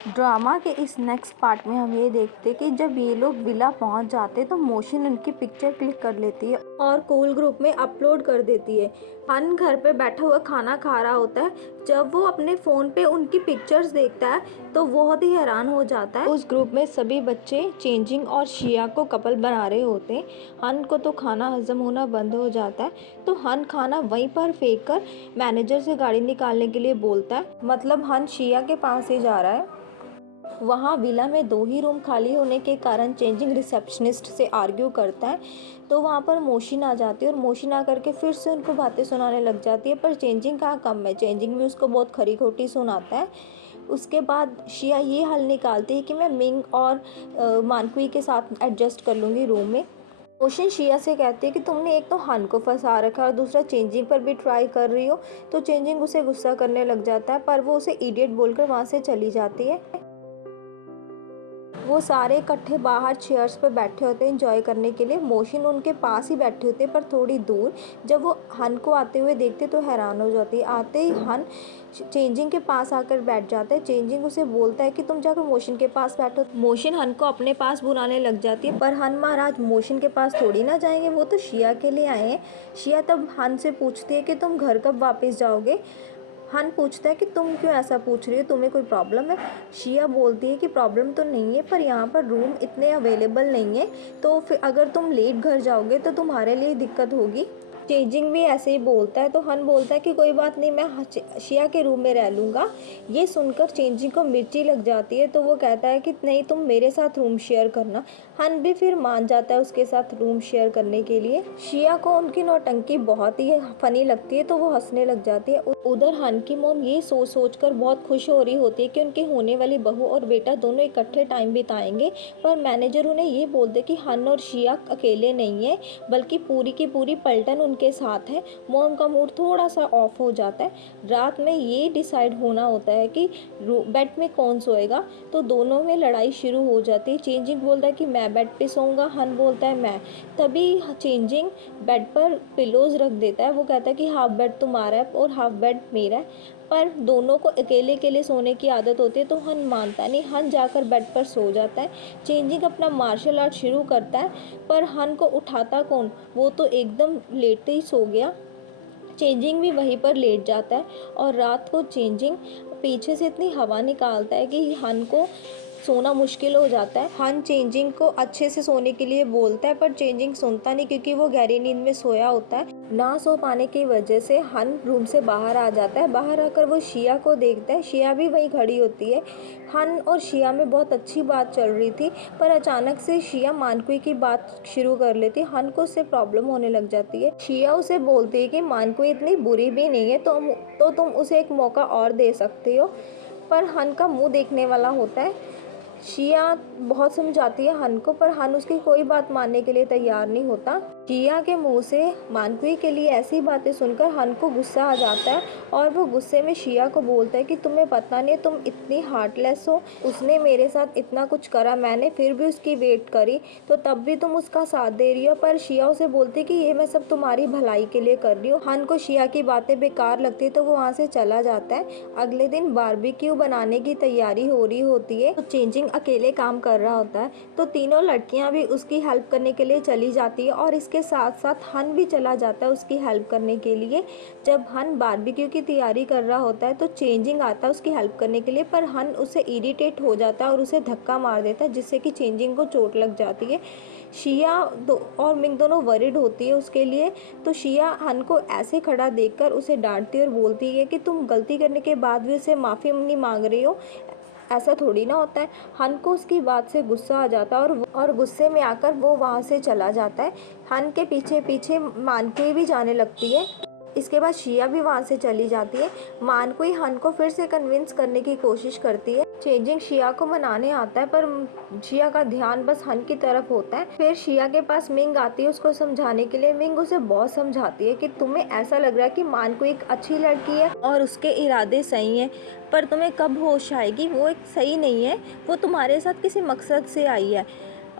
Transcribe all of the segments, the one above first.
Drama के इस next part में हम ये देखते कि जब ये लोग विला पहुंच जाते तो मोशन उनकी पिक्चर क्लिक कर लेती है और कूल ग्रुप में अपलोड कर देती है। हन घर पे बैठा हुआ खाना खा रहा होता है। जब वो अपने फ़ोन पे उनकी पिक्चर्स देखता है तो बहुत ही हैरान हो जाता है। उस ग्रुप में सभी बच्चे चेंजिंग और शिया को कपल बना रहे होते हैं। हन को तो खाना हजम होना बंद हो जाता है, तो हन खाना वहीं पर फेंक कर मैनेजर से गाड़ी निकालने के लिए बोलता है। मतलब हन शिया के पास ही जा रहा है। वहाँ विला में 2 ही रूम खाली होने के कारण चेंजिंग रिसेप्शनिस्ट से आर्ग्यू करता है, तो वहाँ पर मोशिन आ जाती है और मोशिन आकर के फिर से उनको बातें सुनाने लग जाती है। पर चेंजिंग कहाँ कम है, चेंजिंग भी उसको बहुत खरी खोटी सुनाता है। उसके बाद शिया ये हल निकालती है कि मैं मिंग और मानकुई के साथ एडजस्ट कर लूँगी रूम में। मोशिन शिया से कहती है कि तुमने एक तो हन को फंसा रखा और दूसरा चेंजिंग पर भी ट्राई कर रही हो। तो चेंजिंग उसे गुस्सा करने लग जाता है, पर वो उसे इडियट बोलकर वहाँ से चली जाती है। वो सारे इकट्ठे बाहर चेयर्स पे बैठे होते हैं एंजॉय करने के लिए। मोशिन उनके पास ही बैठे होते हैं पर थोड़ी दूर। जब वो हन को आते हुए देखते तो हैरान हो जाती है। आते ही हन चेंजिंग के पास आकर बैठ जाता है। चेंजिंग उसे बोलता है कि तुम जाकर मोशिन के पास बैठो। मोशिन हन को अपने पास बुलाने लग जाती है, पर हन महाराज मोशिन के पास थोड़ी ना जाएंगे, वो तो शिया के लिए आए हैं। शिया तब हन से पूछती है कि तुम घर कब वापस जाओगे। हन पूछता है कि तुम क्यों ऐसा पूछ रही हो, तुम्हें कोई प्रॉब्लम है। शिया बोलती है कि प्रॉब्लम तो नहीं है, पर यहाँ पर रूम इतने अवेलेबल नहीं है, तो फिर अगर तुम लेट घर जाओगे तो तुम्हारे लिए दिक्कत होगी। चेंजिंग भी ऐसे ही बोलता है, तो हन बोलता है कि कोई बात नहीं, मैं शिया के रूम में रह लूँगा। ये सुनकर चेंजिंग को मिर्ची लग जाती है, तो वो कहता है कि नहीं, तुम मेरे साथ रूम शेयर करना। हन भी फिर मान जाता है उसके साथ रूम शेयर करने के लिए। शिया को उनकी नौटंकी बहुत ही फनी लगती है, तो वो हंसने लग जाती है। उधर हन की मोम ये सोच सोच कर बहुत खुश हो रही होती है कि उनकी होने वाली बहू और बेटा दोनों इकट्ठे टाइम बिताएंगे। पर मैनेजर उन्हें ये बोलते कि हन और शिया अकेले नहीं है, बल्कि पूरी की पूरी पलटन उनके साथ है। मोम का मूड थोड़ा सा ऑफ हो जाता है। रात में ये डिसाइड होना होता है कि बेड में कौन सोएगा, तो दोनों में लड़ाई शुरू हो जाती है। चेंजिंग बोलता है कि मैं बेड पे सोऊंगा, हन बोलता है मैं। तभी चेंजिंग बेड पर पिलोज रख देता है। वो कहता है कि हाफ बेड तुम्हारा है और हाफ बेड मेरा है। पर दोनों को अकेले अकेले सोने की आदत होती है, तो हन मानता नहीं। हन जाकर बेड पर सो जाता है। चेंजिंग अपना मार्शल आर्ट शुरू करता है, पर हन को उठाता कौन, वो तो एकदम लेटते ही सो गया। चेंजिंग भी वहीं पर लेट जाता है और रात को चेंजिंग पीछे से इतनी हवा निकालता है कि हन को सोना मुश्किल हो जाता है। हन चेंजिंग को अच्छे से सोने के लिए बोलता है, पर चेंजिंग सुनता नहीं क्योंकि वो गहरी नींद में सोया होता है। ना सो पाने की वजह से हन रूम से बाहर आ जाता है। बाहर आकर वो शिया को देखता है। शिया भी वहीं खड़ी होती है। हन और शिया में बहुत अच्छी बात चल रही थी, पर अचानक से शिया मानकुई की बात शुरू कर लेती है। हन को उससे प्रॉब्लम होने लग जाती है। शिया उसे बोलती है कि मानकुई इतनी बुरी भी नहीं है, तो तुम उसे एक मौका और दे सकते हो। पर हन का मुंह देखने वाला होता है। शिया बहुत समझाती है हन को, पर हन उसकी कोई बात मानने के लिए तैयार नहीं होता। शिया के मुंह से मानकुई के लिए ऐसी बातें सुनकर हन को गुस्सा आ जाता है और वो गुस्से में शिया को बोलता है कि तुम्हें पता नहीं, तुम इतनी हार्टलेस हो। उसने मेरे साथ इतना कुछ करा, मैंने फिर भी उसकी वेट करी, तो तब भी तुम उसका साथ दे रही हो। पर शिया उसे बोलती कि ये मैं सब तुम्हारी भलाई के लिए कर रही हूँ। हन को शिया की बातें बेकार लगती है, तो वो वहाँ से चला जाता है। अगले दिन बारबेक्यू बनाने की तैयारी हो रही होती है, तो चेंजिंग अकेले काम कर रहा होता है, तो तीनों लड़कियां भी उसकी हेल्प करने के लिए चली जाती है और इसके साथ साथ हन भी चला जाता है उसकी हेल्प करने के लिए। जब हन बारबेक्यू की तैयारी कर रहा होता है तो चेंजिंग आता है उसकी हेल्प करने के लिए, पर हन उससे इरिटेट हो जाता है और उसे धक्का मार देता है, जिससे कि चेंजिंग को चोट लग जाती है। शिया और मिंग दोनों वरिड होती है उसके लिए, तो शिया हन को ऐसे खड़ा देखकर उसे डांटती और बोलती है कि तुम गलती करने के बाद भी उसे माफ़ी नहीं मांग रही हो, ऐसा थोड़ी ना होता है। हन को उसकी बात से गुस्सा आ जाता है और गुस्से में आकर वो वहाँ से चला जाता है। हन के पीछे पीछे मानकुई भी जाने लगती है। इसके बाद शिया भी वहाँ से चली जाती है। मानकुई हन को फिर से कन्विंस करने की कोशिश करती है। चेंजिंग शिया को मनाने आता है, पर शिया का ध्यान बस हन की तरफ होता है। फिर शिया के पास मिंग आती है उसको समझाने के लिए। मिंग उसे बहुत समझाती है कि तुम्हें ऐसा लग रहा है कि मानकुई एक अच्छी लड़की है और उसके इरादे सही हैं, पर तुम्हें कब होश आएगी, वो एक सही नहीं है, वो तुम्हारे साथ किसी मकसद से आई है।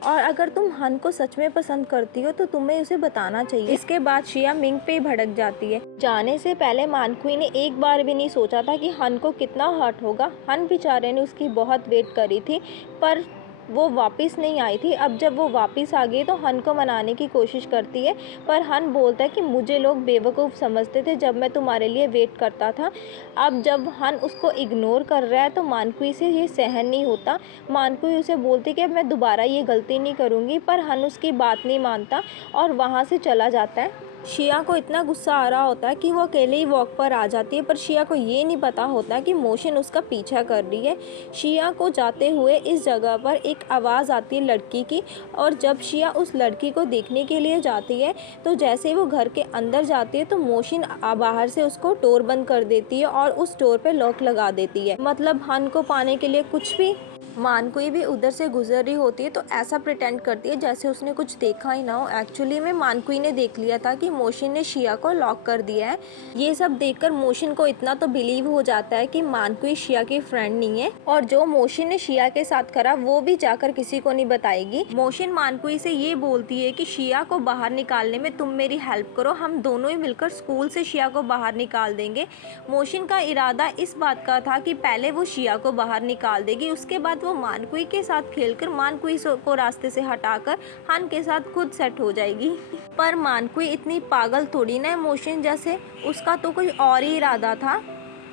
और अगर तुम हन को सच में पसंद करती हो तो तुम्हें उसे बताना चाहिए। इसके बाद शिया मिंग पे भड़क जाती है। जाने से पहले मानकुई ने एक बार भी नहीं सोचा था कि हन को कितना हर्ट होगा। हन बेचारे ने उसकी बहुत वेट करी थी पर वो वापस नहीं आई थी। अब जब वो वापस आ गई तो हन को मनाने की कोशिश करती है पर हन बोलता है कि मुझे लोग बेवकूफ़ समझते थे जब मैं तुम्हारे लिए वेट करता था। अब जब हन उसको इग्नोर कर रहा है तो मानकुई से ये सहन नहीं होता। मानकुई उसे बोलती कि अब मैं दोबारा ये गलती नहीं करूँगी पर हन उसकी बात नहीं मानता और वहाँ से चला जाता है। शिया को इतना गुस्सा आ रहा होता है कि वो अकेले ही वॉक पर आ जाती है पर शिया को ये नहीं पता होता कि मोशन उसका पीछा कर रही है। शिया को जाते हुए इस जगह पर एक आवाज़ आती है लड़की की और जब शिया उस लड़की को देखने के लिए जाती है तो जैसे ही वो घर के अंदर जाती है तो मोशन बाहर से उसको डोर बंद कर देती है और उस डोर पे लॉक लगा देती है। मतलब हन को पाने के लिए कुछ भी। मानकुई भी उधर से गुजर रही होती है तो ऐसा प्रिटेंड करती है जैसे उसने कुछ देखा ही ना हो। एक्चुअली में मानकुई ने देख लिया था कि मोशन ने शिया को लॉक कर दिया है। ये सब देखकर मोशन को इतना तो बिलीव हो जाता है कि मानकुई शिया की फ्रेंड नहीं है और जो मोशन ने शिया के साथ करा वो भी जाकर किसी को नहीं बताएगी। मोशन मानकुई से ये बोलती है कि शिया को बाहर निकालने में तुम मेरी हेल्प करो, हम दोनों ही मिलकर स्कूल से शिया को बाहर निकाल देंगे। मोशन का इरादा इस बात का था कि पहले वो शिया को बाहर निकाल देगी, उसके बाद वो मानकुई के साथ खेलकर मानकुई को रास्ते से हटाकर हन के साथ खुद सेट हो जाएगी। पर मानकुई इतनी पागल थोड़ी ना है मोशन जैसे, उसका तो कोई और ही इरादा था।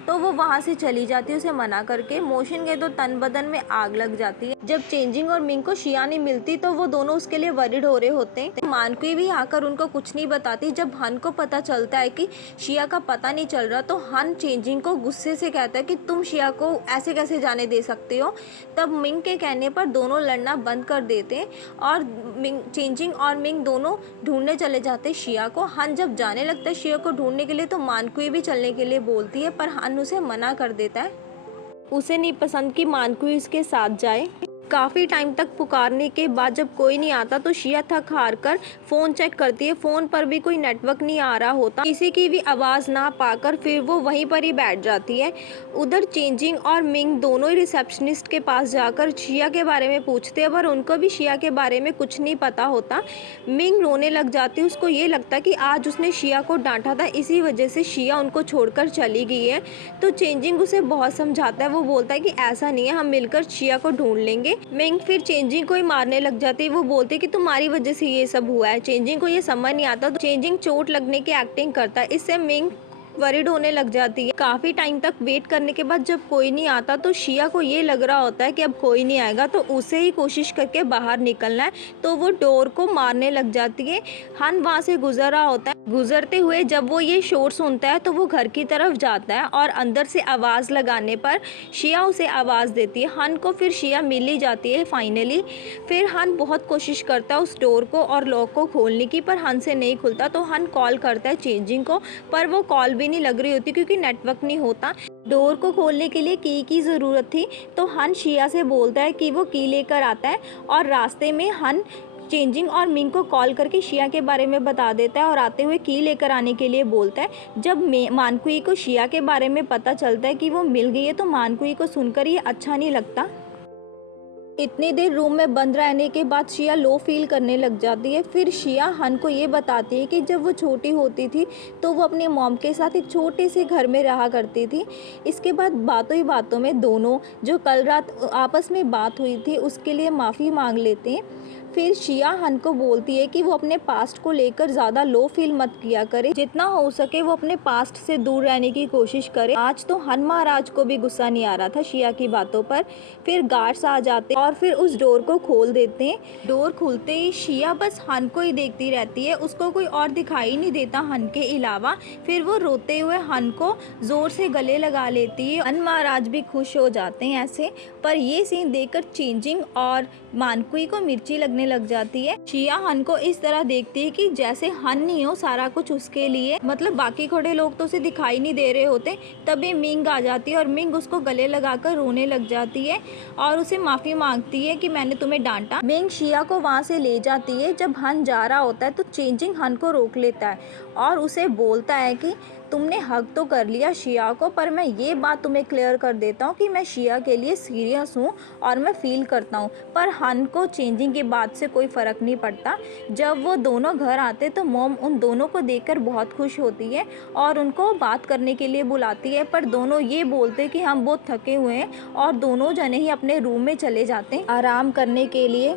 तो वो वहाँ से चली जाती है उसे मना करके। मोशन के तो तन बदन में आग लग जाती है। जब चेंजिंग और मिंग को शिया नहीं मिलती तो वो दोनों उसके लिए वरिड हो रहे होते हैं। मानकुई भी आकर उनको कुछ नहीं बताती। जब हन को पता चलता है कि शिया का पता नहीं चल रहा तो हन चेंजिंग को गुस्से से कहता है कि तुम शिया को ऐसे कैसे जाने दे सकते हो। तब मिंग के कहने पर दोनों लड़ना बंद कर देते हैं और चेंजिंग और मिंग दोनों ढूंढने चले जाते हैं शिया को। हन जब जाने लगता है शिया को ढूंढने के लिए तो मानकुई भी चलने के लिए बोलती है पर हन उसे मना कर देता है। उसे नहीं पसंद कि मानकुई उसके साथ जाए। काफ़ी टाइम तक पुकारने के बाद जब कोई नहीं आता तो शिया थक हार कर फ़ोन चेक करती है। फ़ोन पर भी कोई नेटवर्क नहीं आ रहा होता। किसी की भी आवाज़ ना पाकर फिर वो वहीं पर ही बैठ जाती है। उधर चेंजिंग और मिंग दोनों ही रिसेप्शनिस्ट के पास जाकर शिया के बारे में पूछते हैं पर उनको भी शिया के बारे में कुछ नहीं पता होता। मिंग रोने लग जाती है। उसको ये लगता कि आज उसने शिया को डांटा था, इसी वजह से शिया उनको छोड़कर चली गई है। तो चेंजिंग उसे बहुत समझाता है। वो बोलता है कि ऐसा नहीं है, हम मिलकर शिया को ढूंढ लेंगे। मिंग फिर चेंजिंग को ही मारने लग जाती है। वो बोलते हैं कि तुम्हारी वजह से ये सब हुआ है। चेंजिंग को ये समझ नहीं आता तो चेंजिंग चोट लगने की एक्टिंग करता है। इससे मिंग वरिड होने लग जाती है। काफ़ी टाइम तक वेट करने के बाद जब कोई नहीं आता तो शिया को ये लग रहा होता है कि अब कोई नहीं आएगा तो उसे ही कोशिश करके बाहर निकलना है। तो वो डोर को मारने लग जाती है। हन वहाँ से गुजर रहा होता है। गुजरते हुए जब वो ये शोर सुनता है तो वो घर की तरफ जाता है और अंदर से आवाज़ लगाने पर शिया उसे आवाज़ देती है। हन को फिर शिया मिल ही जाती है फाइनली। फिर हन बहुत कोशिश करता है उस डोर को और लॉक को खोलने की पर हन से नहीं खुलता। तो हन कॉल करता है चेंजिंग को पर वो कॉल भी नहीं लग रही होती क्योंकि नेटवर्क नहीं होता। डोर को खोलने के लिए की ज़रूरत थी तो हन शिया से बोलता है कि वो की लेकर आता है और रास्ते में हन चेंजिंग और मिंग को कॉल करके शिया के बारे में बता देता है और आते हुए की लेकर आने के लिए बोलता है। जब मानकुई को शिया के बारे में पता चलता है कि वो मिल गई है तो मानकुई को सुनकर ये अच्छा नहीं लगता। इतनी देर रूम में बंद रहने के बाद शिया लो फील करने लग जाती है। फिर शिया हन को ये बताती है कि जब वो छोटी होती थी तो वो अपने मॉम के साथ एक छोटे से घर में रहा करती थी। इसके बाद बातों ही बातों में दोनों जो कल रात आपस में बात हुई थी उसके लिए माफ़ी मांग लेते हैं। फिर शिया हन को बोलती है कि वो अपने पास्ट को लेकर ज़्यादा लो फील मत किया करे, जितना हो सके वो अपने पास्ट से दूर रहने की कोशिश करे। आज तो हन महाराज को भी गुस्सा नहीं आ रहा था शिया की बातों पर। फिर गार्ड्स आ जाते और फिर उस डोर को खोल देते हैं। डोर खुलते ही शिया बस हन को ही देखती रहती है, उसको कोई और दिखाई नहीं देता हन के अलावा। फिर वो रोते हुए हन को ज़ोर से गले लगा लेती है। हन महाराज भी खुश हो जाते हैं ऐसे। पर ये सीन देखकर चेंजिंग और मानकुई को मिर्ची लगने लग जाती है। शिया हन को इस तरह देखती है कि जैसे हन नहीं हो सारा कुछ उसके लिए, मतलब बाकी खड़े लोग तो उसे दिखाई नहीं दे रहे होते। तभी मिंग आ जाती है और मिंग उसको गले लगाकर रोने लग जाती है और उसे माफ़ी मांगती है कि मैंने तुम्हें डांटा। मिंग शिया को वहाँ से ले जाती है। जब हन जा रहा होता है तो चेंजिंग हन को रोक लेता है और उसे बोलता है कि तुमने हग तो कर लिया शिया को, पर मैं ये बात तुम्हें क्लियर कर देता हूँ कि मैं शिया के लिए सीरियस हूँ और मैं फ़ील करता हूँ। पर हन को चेंजिंग के बाद से कोई फ़र्क नहीं पड़ता। जब वो दोनों घर आते तो मॉम उन दोनों को देखकर बहुत खुश होती है और उनको बात करने के लिए बुलाती है, पर दोनों ये बोलते कि हम बहुत थके हुए हैं और दोनों जने ही अपने रूम में चले जाते हैं आराम करने के लिए।